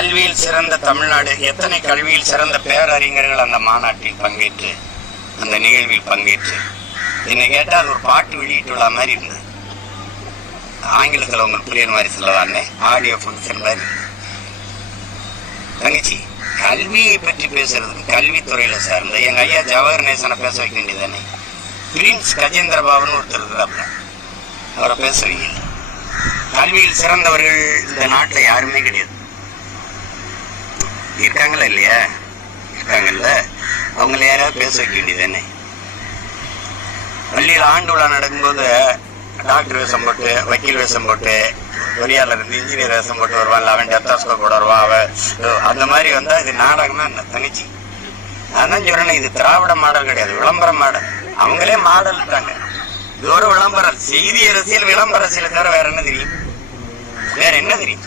கல்வியில் சிறந்த தமிழ்நாடு, எத்தனை கல்வியில் சிறந்த பேரறிஞர்கள் அந்த மாநாட்டில் பங்கேற்று, அந்த நிகழ்வில் பங்கேற்று. என்னை கேட்டால் அது ஒரு பாட்டு வெளியிட்டுள்ள மாதிரி இருந்தது. ஆங்கிலத்தில் உங்களுக்கு புரியுற மாதிரி சொல்லலான்னு ஆடியோ ஃபங்க்ஷன் மாதிரி. தங்கச்சி, கல்வியை பற்றி பேசுறதுக்கு கல்வித்துறையில சார்ந்த எங்க ஐயா ஜவஹர் நேசனை பேச வைக்க வேண்டியதானே. பிரின்ஸ் கஜேந்திர பாபுன்னு ஒருத்தர் இருக்கிறாப்ல, அவரை பேசுறீங்க. கல்வியில் சிறந்தவர்கள் இந்த நாட்டில் யாருமே கிடையாது. இருக்காங்களா இல்லையா? இருக்காங்கல்ல. அவங்கள யாராவது பேச வைக்க வேண்டியதானே. பள்ளியில் ஆண்டு விழா நடக்கும்போது டாக்டர் வேஷம் போட்டு, வக்கீல் வேஷம் போட்டு, பொறியாளர் இருந்து இன்ஜினியர் வேஷம் போட்டு வருவான், அவன் டெத்தாஸ்கோப் கூட வருவான். அவன் அந்த மாதிரி வந்தா இது நாடகமா என்ன தங்கச்சி? அதான் சொல்றேன், இது திராவிட மாடல் கிடையாது, விளம்பர மாடல். அவங்களே மாடல் இருக்காங்க. இது ஒரு விளம்பரம், செய்தி அரசியல், விளம்பர அரசியலை தவிர வேற என்ன தெரியும்? வேற என்ன தெரியும்?